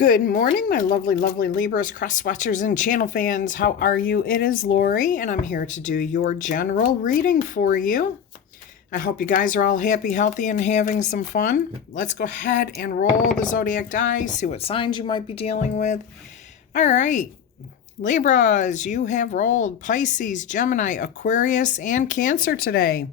Good morning, my lovely, lovely Libras, cross watchers, and channel fans. How are you? It is Laurie, and I'm here to do your general reading for you. I hope you guys are all happy, healthy, and having some fun. Let's go ahead and roll the zodiac dice, see what signs you might be dealing with. All right, Libras, you have rolled Pisces, Gemini, Aquarius, and Cancer today.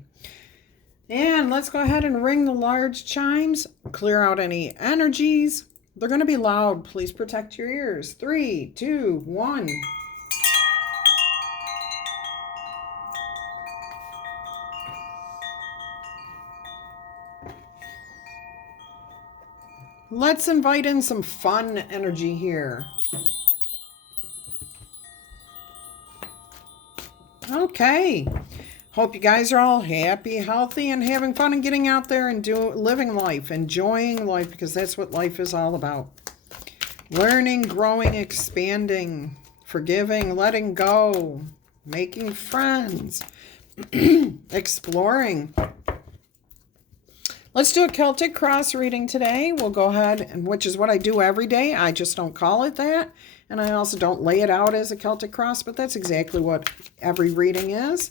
And let's go ahead and ring the large chimes, clear out any energies. They're going to be loud. Please protect your ears. 3, 2, 1. Let's invite in some fun energy here. Okay. Hope you guys are all happy, healthy, and having fun and getting out there and living life, enjoying life, because that's what life is all about. Learning, growing, expanding, forgiving, letting go, making friends, exploring. Let's do a Celtic cross reading today. We'll go ahead, and which is what I do every day. I just don't call it that. And I also don't lay it out as a Celtic cross, but that's exactly what every reading is.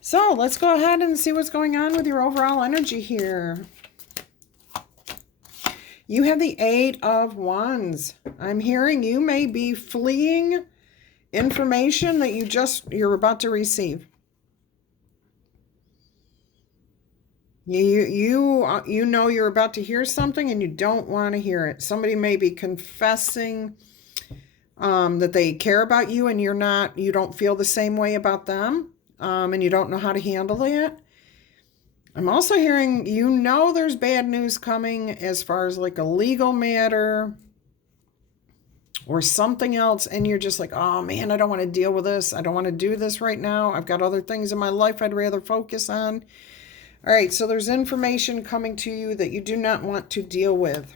So let's go ahead and see what's going on with your overall energy here. You have the 8 of Wands. I'm hearing you may be fleeing information that you're about to receive. You know you're about to hear something and you don't want to hear it. Somebody may be confessing that they care about you and you don't feel the same way about them. And you don't know how to handle that. I'm also hearing, there's bad news coming as far as like a legal matter or something else. And you're just like, oh man, I don't want to deal with this. I don't want to do this right now. I've got other things in my life I'd rather focus on. All right, so there's information coming to you that you do not want to deal with.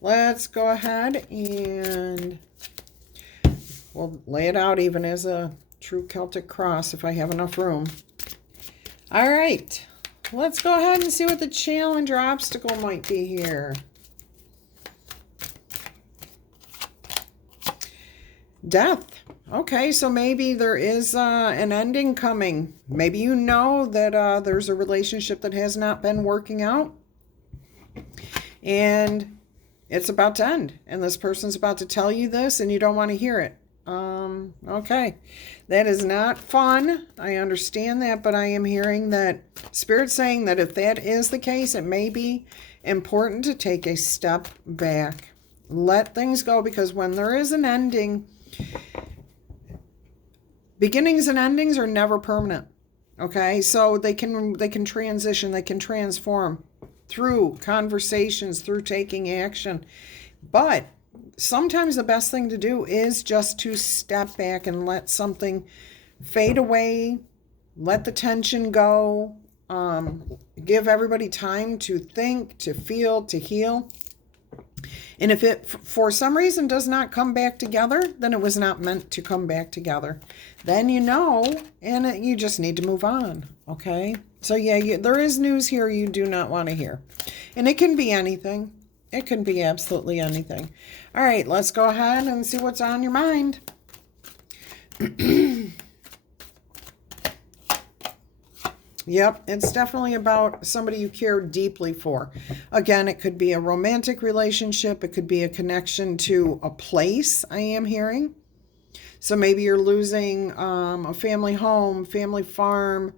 Let's go ahead and we'll lay it out even as a true Celtic cross if I have enough room. All right, let's go ahead and see what the challenge or obstacle might be here. Death. Okay, so maybe there is an ending coming. Maybe you know that there's a relationship that has not been working out and it's about to end, and this person's about to tell you this and you don't want to hear it. Okay, that is not fun. I understand that, but I am hearing that Spirit's saying that if that is the case, it may be important to take a step back. Let things go, because when there is an ending, beginnings and endings are never permanent. Okay, so they can transition, they can transform through conversations, through taking action. But sometimes the best thing to do is just to step back and let something fade away, let the tension go, give everybody time to think, to feel, to heal. And if it, for some reason, does not come back together, then it was not meant to come back together. Then and you just need to move on, okay? So yeah, there is news here you do not want to hear. And it can be anything. It can be absolutely anything. All right, let's go ahead and see what's on your mind. Yep, it's definitely about somebody you care deeply for. Again, it could be a romantic relationship. It could be a connection to a place, I am hearing. So maybe you're losing a family home, family farm,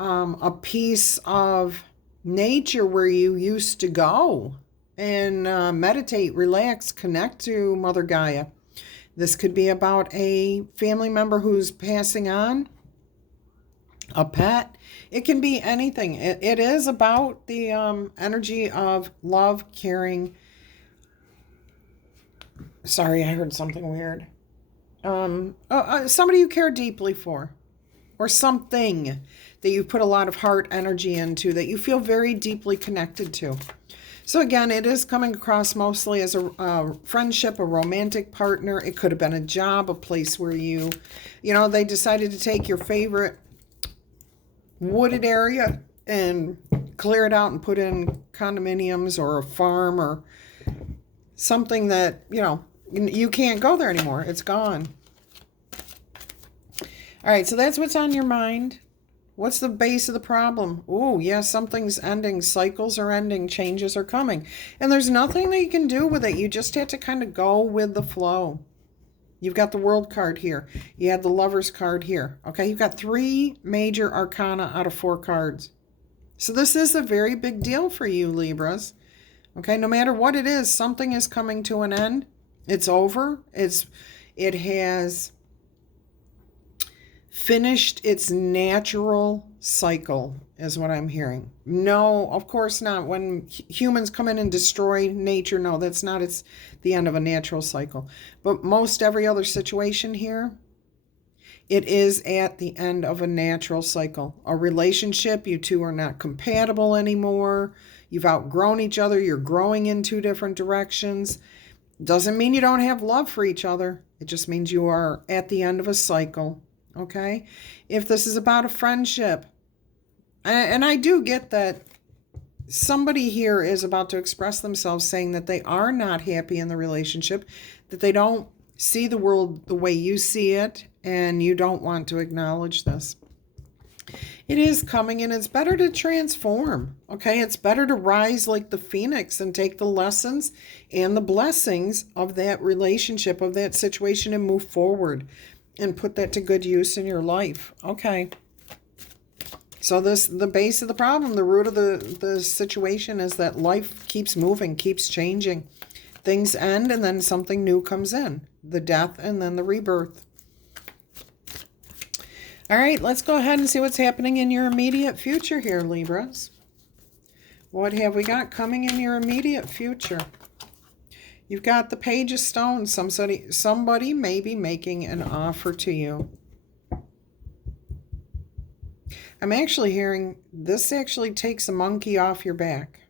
a piece of nature where you used to go and meditate, relax, connect to Mother Gaia. This could be about a family member who's passing on, a pet. It can be anything. It is about the energy of love, caring. Sorry, I heard something weird. Somebody you care deeply for, or something that you put a lot of heart energy into, that you feel very deeply connected to. So again, it is coming across mostly as a friendship, a romantic partner. It could have been a job, a place where they decided to take your favorite wooded area and clear it out and put in condominiums or a farm or something that, you can't go there anymore. It's gone. All right, so that's what's on your mind. What's the base of the problem? Oh, yeah, something's ending. Cycles are ending. Changes are coming. And there's nothing that you can do with it. You just have to kind of go with the flow. You've got the World card here. You have the Lovers card here. Okay, you've got 3 major arcana out of 4 cards. So this is a very big deal for you, Libras. Okay, no matter what it is, something is coming to an end. It's over. It has finished its natural cycle, is what I'm hearing. No, of course not. When humans come in and destroy nature, no, that's not the end of a natural cycle. But most every other situation here, it is at the end of a natural cycle. A relationship, you two are not compatible anymore. You've outgrown each other. You're growing in 2 different directions. Doesn't mean you don't have love for each other. It just means you are at the end of a cycle. Okay? If this is about a friendship, and I do get that somebody here is about to express themselves saying that they are not happy in the relationship, that they don't see the world the way you see it, and you don't want to acknowledge this. It is coming, and it's better to transform, okay? It's better to rise like the phoenix and take the lessons and the blessings of that relationship, of that situation, and move forward and put that to good use in your life. Okay. So the base of the problem, the root of the situation is that life keeps moving, keeps changing. Things end and then something new comes in. The death and then the rebirth. All right, let's go ahead and see what's happening in your immediate future here, Libras. What have we got coming in your immediate future? You've got the Page of Stones. Somebody may be making an offer to you. I'm actually hearing this actually takes a monkey off your back.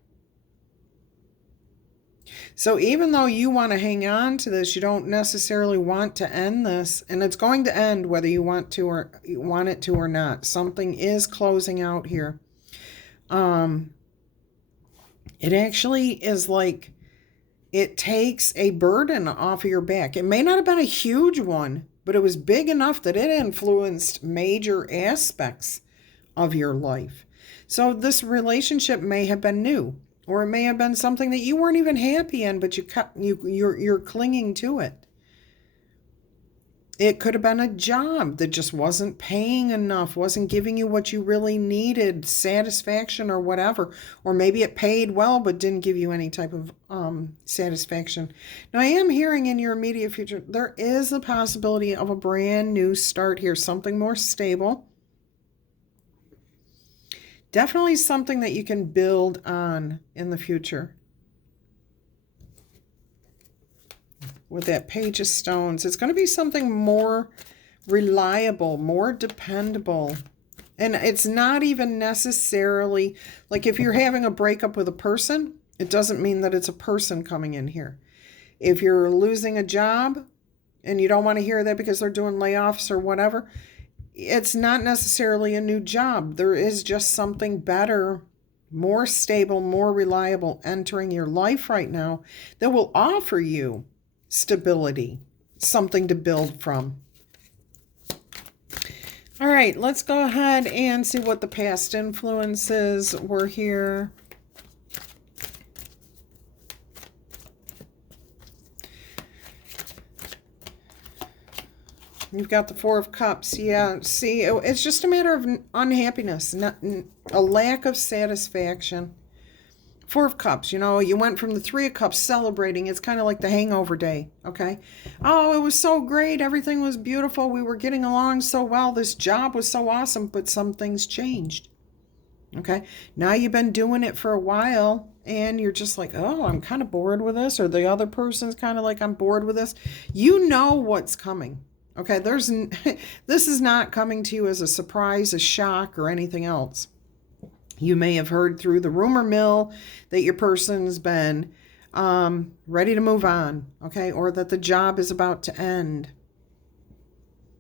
So even though you want to hang on to this, you don't necessarily want to end this, and it's going to end whether you want to or you want it to or not. Something is closing out here. It actually is like it takes a burden off of your back. It may not have been a huge one, but it was big enough that it influenced major aspects of your life. So this relationship may have been new. Or it may have been something that you weren't even happy in, but you're clinging to it. It could have been a job that just wasn't paying enough, wasn't giving you what you really needed, satisfaction or whatever. Or maybe it paid well, but didn't give you any type of satisfaction. Now, I am hearing in your immediate future, there is a possibility of a brand new start here, something more stable. Definitely something that you can build on in the future. With that Page of Stones, it's going to be something more reliable, more dependable. And it's not even necessarily, like if you're having a breakup with a person, it doesn't mean that it's a person coming in here. If you're losing a job and you don't want to hear that because they're doing layoffs or whatever, it's not necessarily a new job. There is just something better, more stable, more reliable entering your life right now that will offer you stability, something to build from. All right, let's go ahead and see what the past influences were here. You've got the Four of Cups. Yeah, see, it's just a matter of unhappiness, not a lack of satisfaction. Four of Cups, you went from the Three of Cups celebrating. It's kind of like the hangover day, okay? Oh, it was so great. Everything was beautiful. We were getting along so well. This job was so awesome, but some things changed, okay? Now you've been doing it for a while, and you're just like, oh, I'm kind of bored with this, or the other person's kind of like, I'm bored with this. You know what's coming. Okay, this is not coming to you as a surprise, a shock, or anything else. You may have heard through the rumor mill that your person's been ready to move on, okay, or that the job is about to end.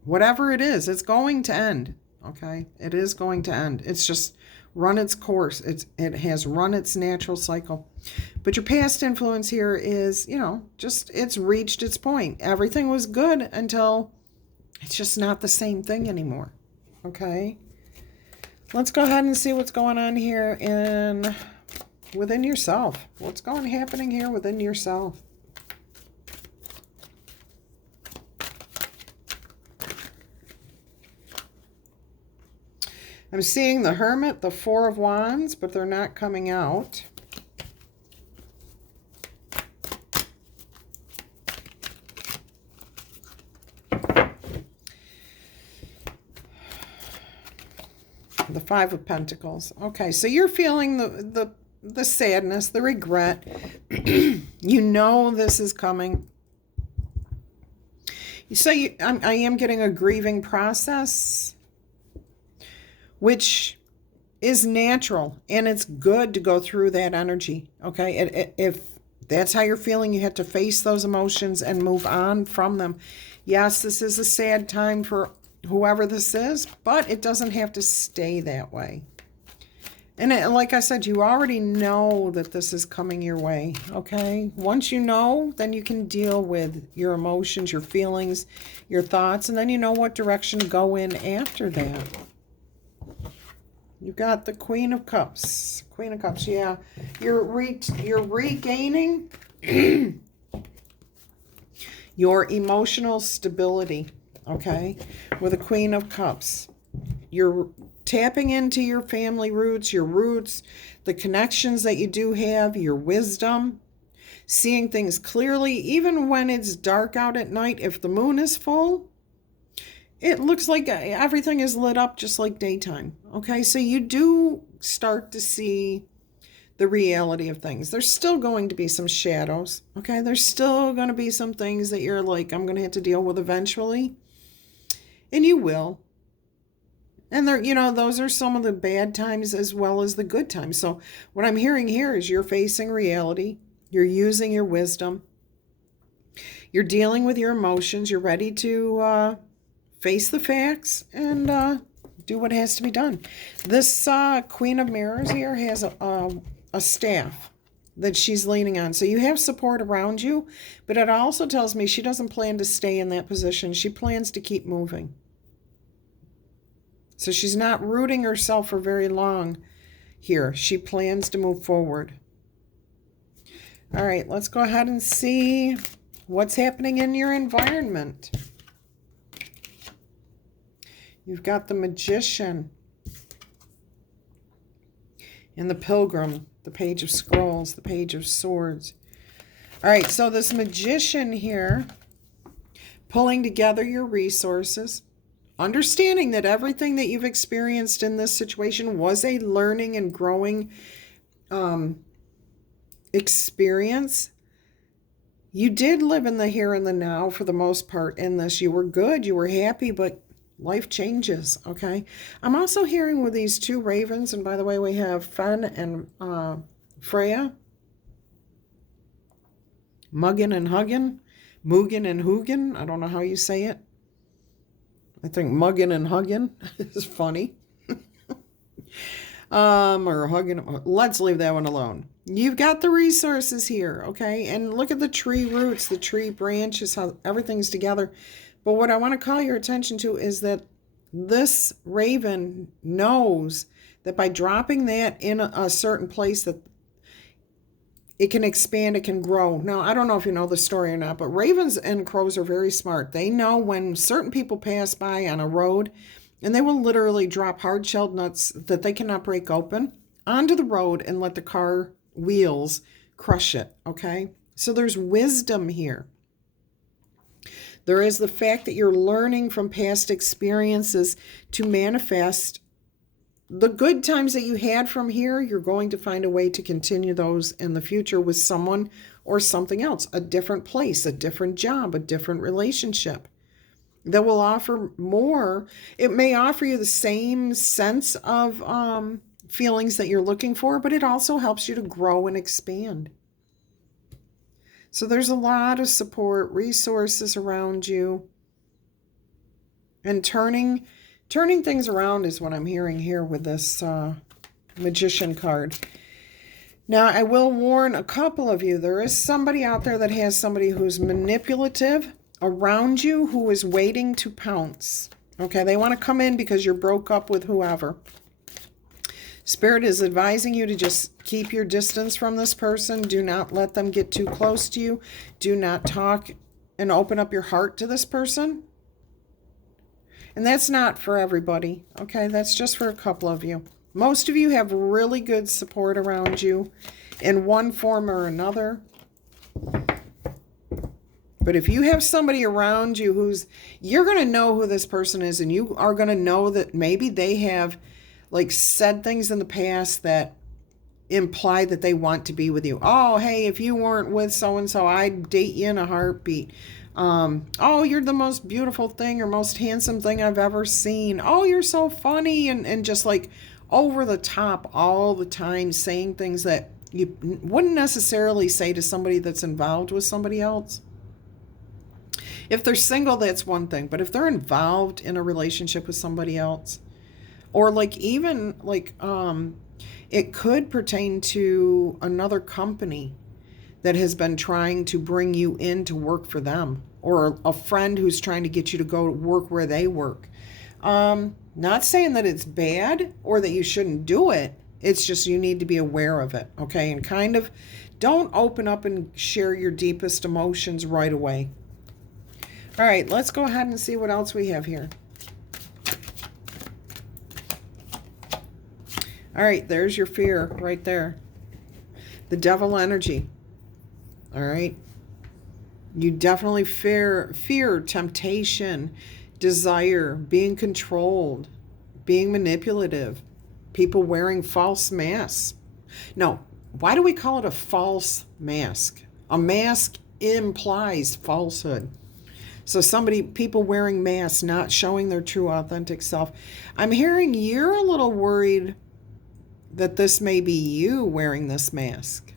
Whatever it is, it's going to end, okay? It is going to end. It's just run its course. It has run its natural cycle. But your past influence here is, just it's reached its point. Everything was good until it's just not the same thing anymore. Okay? Let's go ahead and see what's going on here within yourself. What's happening here within yourself? I'm seeing the Hermit, the Four of Wands, but they're not coming out. The Five of Pentacles. Okay, so you're feeling the sadness, the regret. You know this is coming. So I am getting a grieving process, which is natural, and it's good to go through that energy, okay? If that's how you're feeling, you have to face those emotions and move on from them. Yes, this is a sad time for whoever this is, but it doesn't have to stay that way. And like I said, you already know that this is coming your way, okay? Once you know, then you can deal with your emotions, your feelings, your thoughts, and then you know what direction to go in after that. You've got the Queen of Cups. Queen of Cups, yeah. You're regaining your emotional stability, okay? With the Queen of Cups. You're tapping into your family roots, the connections that you do have, your wisdom, seeing things clearly, even when it's dark out at night. If the moon is full, it looks like everything is lit up just like daytime. Okay, so you do start to see the reality of things. There's still going to be some shadows. Okay, there's still going to be some things that you're like, I'm going to have to deal with eventually. And you will. And those are some of the bad times as well as the good times. So what I'm hearing here is you're facing reality. You're using your wisdom. You're dealing with your emotions. You're ready to face the facts and do what has to be done. This Queen of Mirrors here has a staff that she's leaning on. So you have support around you, but it also tells me she doesn't plan to stay in that position. She plans to keep moving. So she's not rooting herself for very long here. She plans to move forward. All right, let's go ahead and see what's happening in your environment. You've got the Magician and the Pilgrim, the Page of Scrolls, the Page of Swords. All right, so this Magician here, pulling together your resources, understanding that everything that you've experienced in this situation was a learning and growing experience. You did live in the here and the now for the most part in this. You were good, you were happy, but life changes, okay? I'm also hearing with these two ravens, and by the way, we have Fen and Freya. Muggin and Huggin. Muggin and Hugin. I don't know how you say it. I think muggin and huggin is funny. Or hugging. Let's leave that one alone. You've got the resources here, okay? And look at the tree roots, the tree branches, how everything's together. But what I want to call your attention to is that this raven knows that by dropping that in a certain place that it can expand, it can grow. Now, I don't know if you know the story or not, but ravens and crows are very smart. They know when certain people pass by on a road, and they will literally drop hard-shelled nuts that they cannot break open onto the road and let the car wheels crush it, okay? So there's wisdom here. There is the fact that you're learning from past experiences to manifest the good times that you had from here. You're going to find a way to continue those in the future with someone or something else, a different place, a different job, a different relationship that will offer more. It may offer you the same sense of feelings that you're looking for, but it also helps you to grow and expand. So there's a lot of support, resources around you, and turning things around is what I'm hearing here with this Magician card. Now, I will warn a couple of you, there is somebody out there that has somebody who's manipulative around you who is waiting to pounce. Okay, they want to come in because you're broke up with whoever. Spirit is advising you to just keep your distance from this person. Do not let them get too close to you. Do not talk and open up your heart to this person. And that's not for everybody, okay? That's just for a couple of you. Most of you have really good support around you in one form or another. But if you have somebody around you you're going to know who this person is, and you are going to know that maybe they have like said things in the past that imply that they want to be with you. Oh, hey, if you weren't with so-and-so, I'd date you in a heartbeat. Oh, you're the most beautiful thing or most handsome thing I've ever seen. Oh, you're so funny, and just like over the top all the time, saying things that you wouldn't necessarily say to somebody that's involved with somebody else. If they're single, that's one thing. But if they're involved in a relationship with somebody else, or like even like it could pertain to another company that has been trying to bring you in to work for them, or a friend who's trying to get you to go work where they work. Not saying that it's bad or that you shouldn't do it. It's just you need to be aware of it, okay? And kind of don't open up and share your deepest emotions right away. All right, let's go ahead and see what else we have here. All right, there's your fear right there. The devil energy. All right. You definitely fear temptation, desire, being controlled, being manipulative, people wearing false masks. No, why do we call it a false mask? A mask implies falsehood. So people wearing masks, not showing their true authentic self. I'm hearing you're a little worried that this may be you wearing this mask.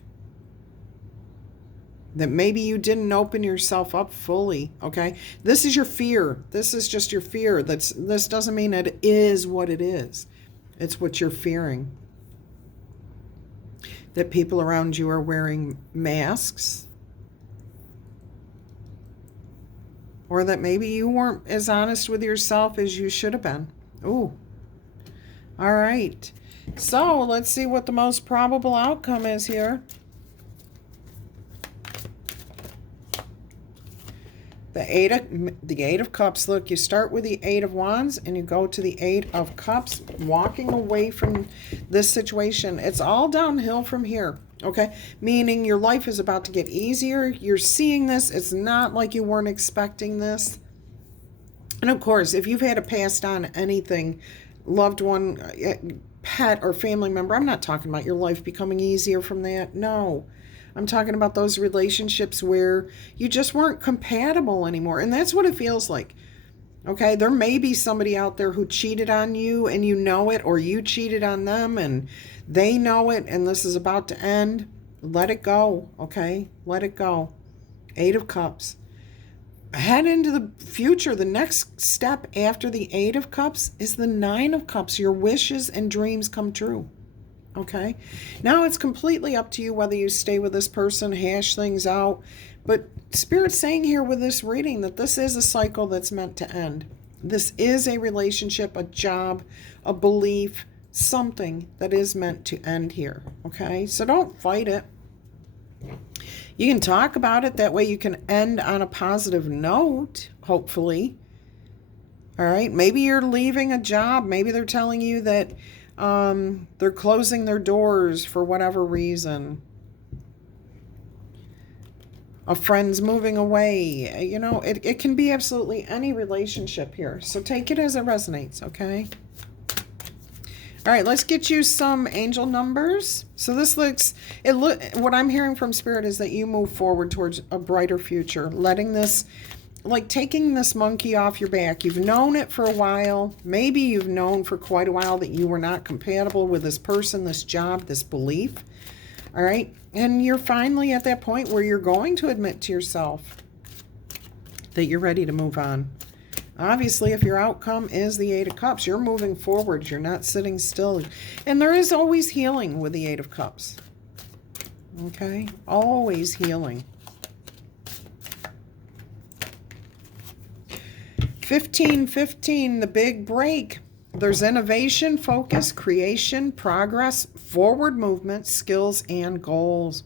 That maybe you didn't open yourself up fully, okay? This is your fear. This is just your fear. This doesn't mean it is what it is. It's what you're fearing. That people around you are wearing masks. Or that maybe you weren't as honest with yourself as you should have been. Ooh. All right. So let's see what the most probable outcome is here. The Eight of Cups. Look, you start with the Eight of Wands and you go to the Eight of Cups, walking away from this situation. It's all downhill from here, okay? Meaning your life is about to get easier. You're seeing this. It's not like you weren't expecting this. And of course, if you've had to pass on anything, loved one, pet, or family member, I'm not talking about your life becoming easier from that. No. I'm talking about those relationships where you just weren't compatible anymore. And that's what it feels like. Okay, there may be somebody out there who cheated on you and you know it, or you cheated on them and they know it, and this is about to end. Let it go, okay? Let it go. Eight of Cups. Head into the future. The next step after the Eight of Cups is the Nine of Cups. Your wishes and dreams come true. Okay, now it's completely up to you whether you stay with this person, hash things out. But Spirit's saying here with this reading that this is a cycle that's meant to end. This is a relationship, a job, a belief, something that is meant to end here. Okay, so don't fight it. You can talk about it. That way you can end on a positive note, hopefully. All right, maybe you're leaving a job. Maybe they're telling you that they're closing their doors for whatever reason. A friend's moving away. You know, it can be absolutely any relationship here. So take it as it resonates, okay? All right, let's get you some angel numbers. So this what I'm hearing from Spirit is that you move forward towards a brighter future, letting this, like taking this monkey off your back. You've known it for a while. Maybe you've known for quite a while that you were not compatible with this person, this job, this belief. All right. And you're finally at that point where you're going to admit to yourself that you're ready to move on. Obviously, if your outcome is the Eight of Cups, you're moving forward. You're not sitting still. And there is always healing with the Eight of Cups. Okay? Always healing. 1515, the big break. There's innovation, focus, creation, progress, forward movement, skills, and goals.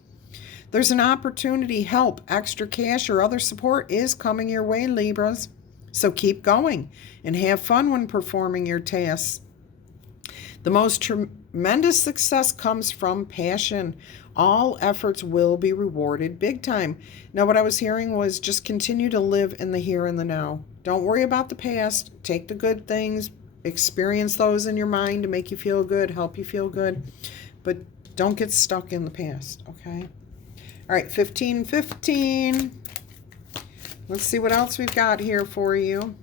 There's an opportunity, help, extra cash, or other support is coming your way, Libras. So keep going and have fun when performing your tasks. The most tremendous success comes from passion. All efforts will be rewarded big time. Now, what I was hearing was just continue to live in the here and the now. Don't worry about the past. Take the good things, experience those in your mind to make you feel good, help you feel good, but don't get stuck in the past, okay? All right, 1515. Let's see what else we've got here for you.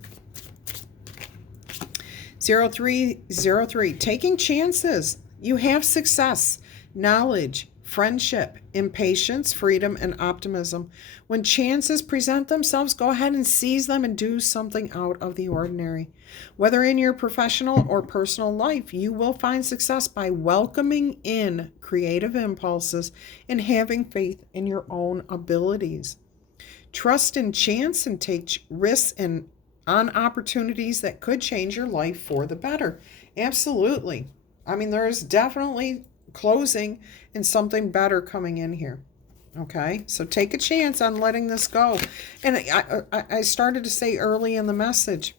0303, taking chances. You have success, knowledge, friendship, impatience, freedom, and optimism. When chances present themselves, go ahead and seize them and do something out of the ordinary. Whether in your professional or personal life, you will find success by welcoming in creative impulses and having faith in your own abilities. Trust in chance and take risks on opportunities that could change your life for the better. Absolutely. I mean, there is definitely closing and something better coming in here. Okay, so take a chance on letting this go. And I started to say early in the message,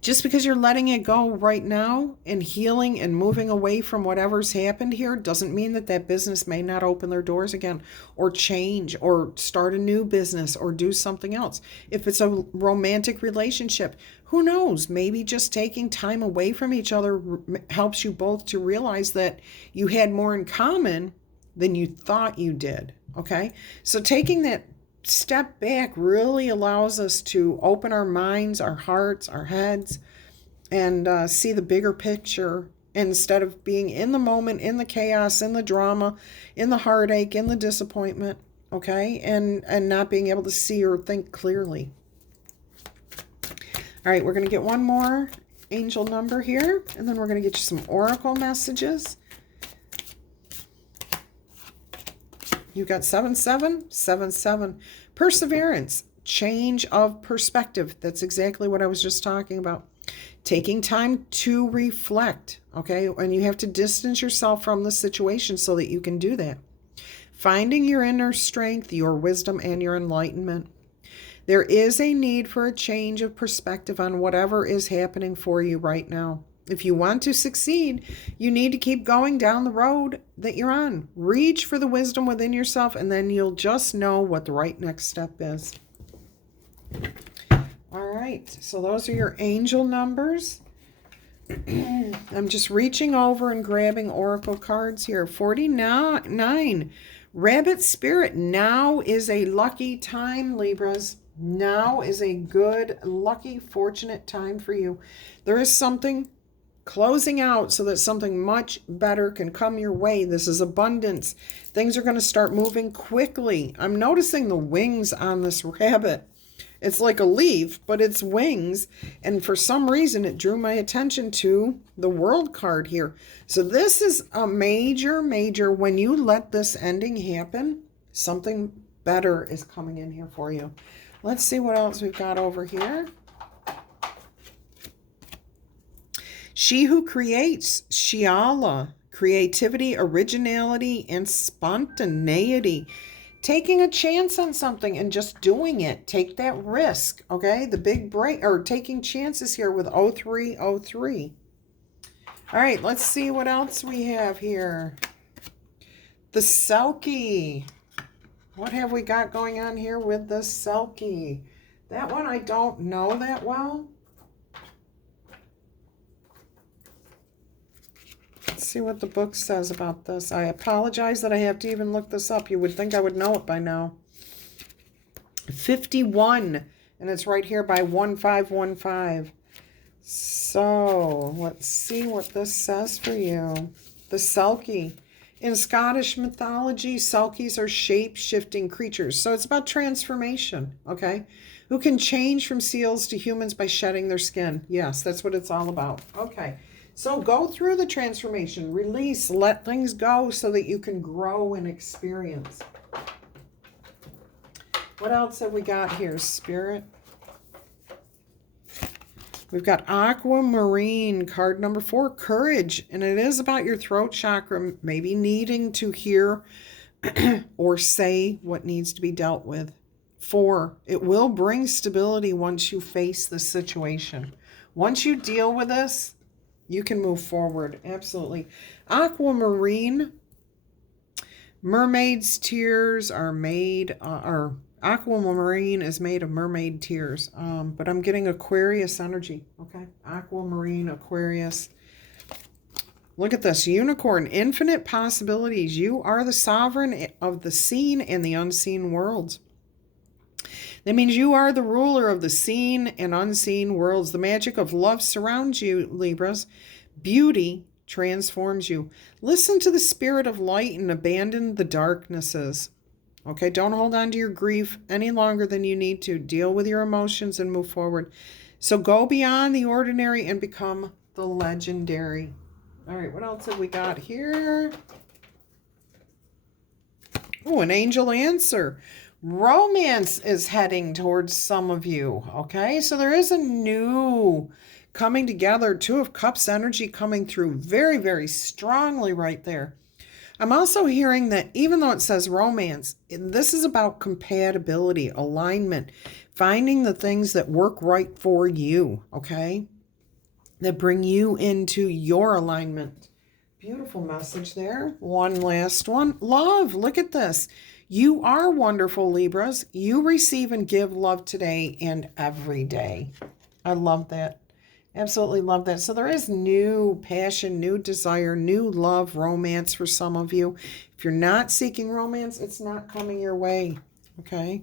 just because you're letting it go right now and healing and moving away from whatever's happened here doesn't mean that that business may not open their doors again or change or start a new business or do something else. If it's a romantic relationship, who knows? Maybe just taking time away from each other helps you both to realize that you had more in common than you thought you did. Okay? So taking that step back really allows us to open our minds, our hearts, our heads, and see the bigger picture instead of being in the moment, in the chaos, in the drama, in the heartache, in the disappointment, okay, and not being able to see or think clearly. All right, we're going to get one more angel number here, and then we're going to get you some oracle messages. You got 7777. Perseverance, change of perspective. That's exactly what I was just talking about. Taking time to reflect, okay? And you have to distance yourself from the situation so that you can do that. Finding your inner strength, your wisdom, and your enlightenment. There is a need for a change of perspective on whatever is happening for you right now. If you want to succeed, you need to keep going down the road that you're on. Reach for the wisdom within yourself, and then you'll just know what the right next step is. All right, so those are your angel numbers. I'm just reaching over and grabbing oracle cards here. 49. Rabbit Spirit. Now is a lucky time, Libras. Now is a good, lucky, fortunate time for you. There is something closing out so that something much better can come your way. This is abundance. Things are going to start moving quickly. I'm noticing the wings on this rabbit. It's like a leaf, but it's wings. And for some reason, it drew my attention to the World card here. So this is a major, when you let this ending happen, something better is coming in here for you. Let's see what else we've got over here. She who creates, Shiala, creativity, originality, and spontaneity. Taking a chance on something and just doing it. Take that risk, okay? The big break, or taking chances here with 0303. All right, let's see what else we have here. The Selkie. What have we got going on here with the Selkie? That one I don't know that well. Let's see what the book says about this. I apologize that I have to even look this up. You would think I would know it by now. 51, and it's right here by 1515. So let's see what this says for you. The Selkie. In Scottish mythology, Selkies are shape-shifting creatures. So it's about transformation, okay? Who can change from seals to humans by shedding their skin. Yes, that's what it's all about. Okay, so go through the transformation. Release, let things go so that you can grow and experience. What else have we got here, Spirit? We've got Aquamarine, card number 4, Courage. And it is about your throat chakra, maybe needing to hear or say what needs to be dealt with. 4, it will bring stability once you face the situation. Once you deal with this, you can move forward. Absolutely. Aquamarine, mermaid's tears are made, Aquamarine is made of mermaid tears, but I'm getting Aquarius energy, okay? Aquamarine, Aquarius. Look at this, unicorn, infinite possibilities. You are the sovereign of the seen and the unseen worlds. That means you are the ruler of the seen and unseen worlds. The magic of love surrounds you, Libras. Beauty transforms you. Listen to the spirit of light and abandon the darknesses. Okay, don't hold on to your grief any longer than you need to. Deal with your emotions and move forward. So go beyond the ordinary and become the legendary. All right, what else have we got here? Oh, an angel answer. Romance is heading towards some of you, okay? So there is a new coming together. 2 of Cups energy coming through very, very strongly right there. I'm also hearing that even though it says romance, this is about compatibility, alignment, finding the things that work right for you, okay? That bring you into your alignment. Beautiful message there. One last one. Love. Look at this. You are wonderful, Libras. You receive and give love today and every day. I love that. Absolutely love that. So there is new passion, new desire, new love, romance for some of you. If you're not seeking romance, it's not coming your way. Okay.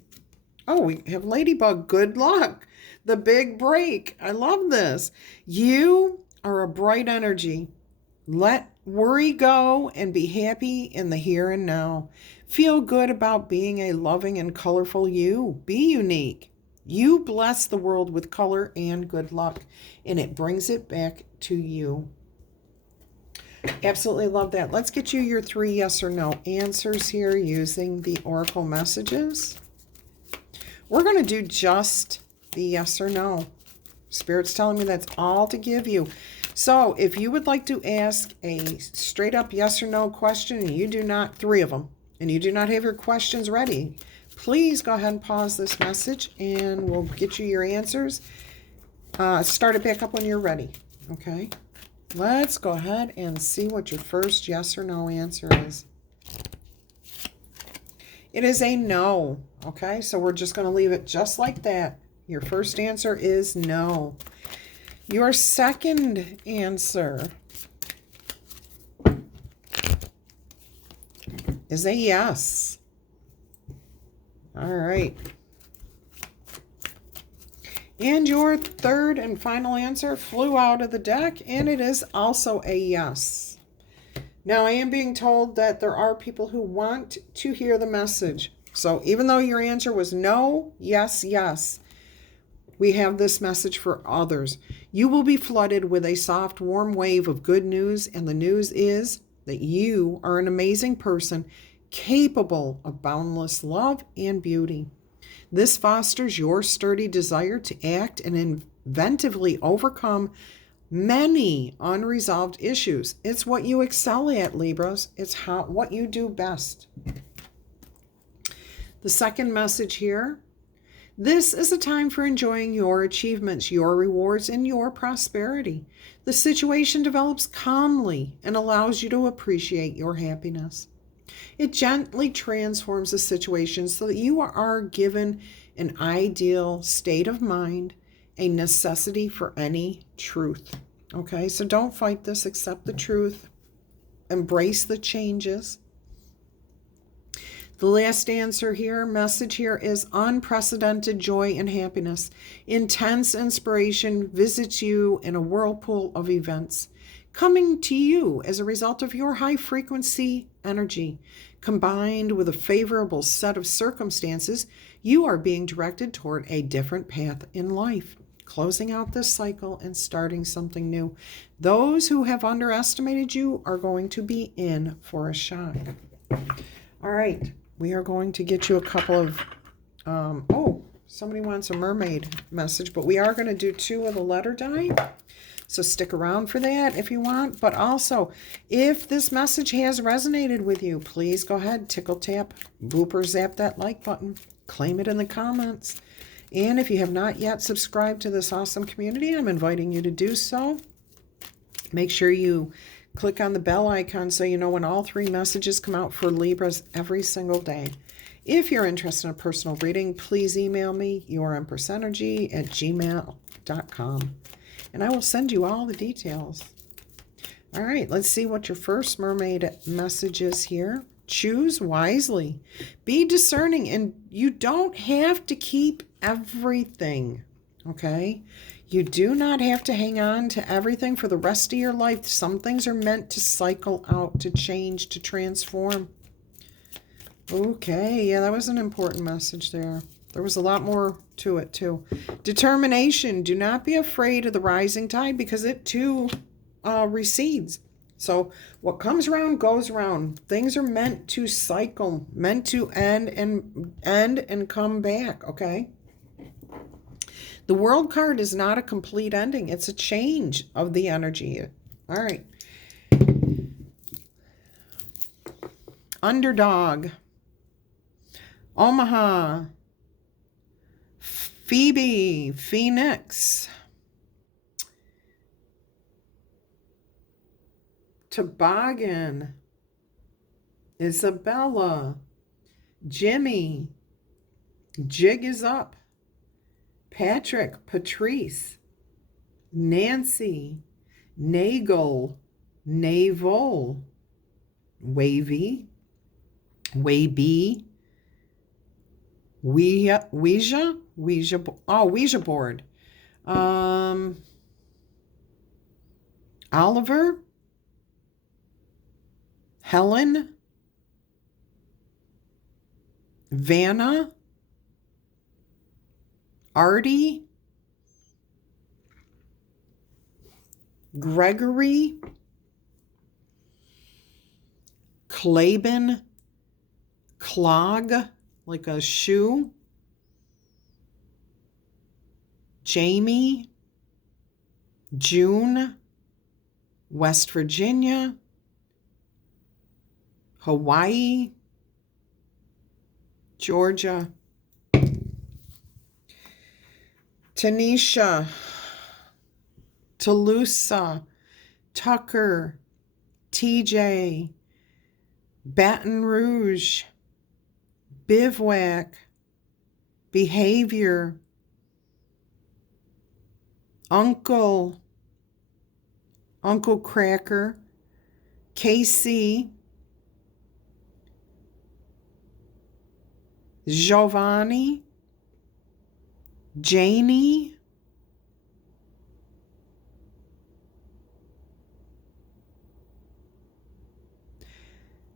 Oh, we have Ladybug. Good luck. The big break. I love this. You are a bright energy. Let worry go and be happy in the here and now. Feel good about being a loving and colorful you. Be unique. You bless the world with color and good luck, and it brings it back to you. Absolutely love that. Let's get you your 3 yes or no answers here using the oracle messages. We're going to do just the yes or no. Spirit's telling me that's all to give you. So if you would like to ask a straight up yes or no question, and you do not, 3 of them, and you do not have your questions ready, please go ahead and pause this message and we'll get you your answers. Start it back up when you're ready. Okay. Let's go ahead and see what your first yes or no answer is. It is a no. Okay. So we're just going to leave it just like that. Your first answer is no. Your second answer is a yes. All right. And your third and final answer flew out of the deck, and it is also a yes. Now, I am being told that there are people who want to hear the message. So even though your answer was no, yes, yes, we have this message for others. You will be flooded with a soft, warm wave of good news, and the news is that you are an amazing person capable of boundless love and beauty. This fosters your sturdy desire to act and inventively overcome many unresolved issues. It's what you excel at, Libras. It's what you do best. The second message here, this is a time for enjoying your achievements, your rewards, and your prosperity. The situation develops calmly and allows you to appreciate your happiness. It gently transforms the situation so that you are given an ideal state of mind, a necessity for any truth. Okay, so don't fight this, accept the truth, embrace the changes. The last answer here, message here is unprecedented joy and happiness. Intense inspiration visits you in a whirlpool of events. coming to you as a result of your high frequency energy. Combined with a favorable set of circumstances, you are being directed toward a different path in life, closing out this cycle and starting something new. Those who have underestimated you are going to be in for a shock. All right, we are going to get you a couple of, somebody wants a mermaid message, but we are going to do 2 of the letter die. So stick around for that if you want. But also, if this message has resonated with you, please go ahead, tickle tap, booper zap that like button, claim it in the comments. And if you have not yet subscribed to this awesome community, I'm inviting you to do so. Make sure you click on the bell icon so you know when all 3 messages come out for Libras every single day. If you're interested in a personal reading, please email me, yourempressenergy@gmail.com. And I will send you all the details. All right, let's see what your first mermaid message is here. Choose wisely. Be discerning, and you don't have to keep everything, okay? You do not have to hang on to everything for the rest of your life. Some things are meant to cycle out, to change, to transform. Okay, yeah, that was an important message there. There was a lot more to it, too. Determination. Do not be afraid of the rising tide because it, too, recedes. So what comes around goes around. Things are meant to cycle, meant to end and come back, okay? The World card is not a complete ending. It's a change of the energy. All right. Underdog. Omaha. Phoebe, Phoenix, Toboggan, Isabella, Jimmy, Jig is Up, Patrick, Patrice, Nancy, Nagel, Navel, Wavy, Wavy, Ouija board. Oliver, Helen, Vanna, Artie, Gregory, Claben, Clog, like a shoe, Jamie, June, West Virginia, Hawaii, Georgia, Tanisha, Toulouse, Tucker, TJ, Baton Rouge, Bivouac, Behavior, Uncle Cracker, KC, Giovanni, Janie,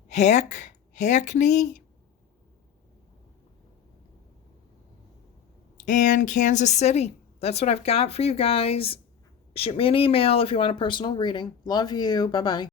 Hackney, and Kansas City. That's what I've got for you guys. Shoot me an email if you want a personal reading. Love you. Bye-bye.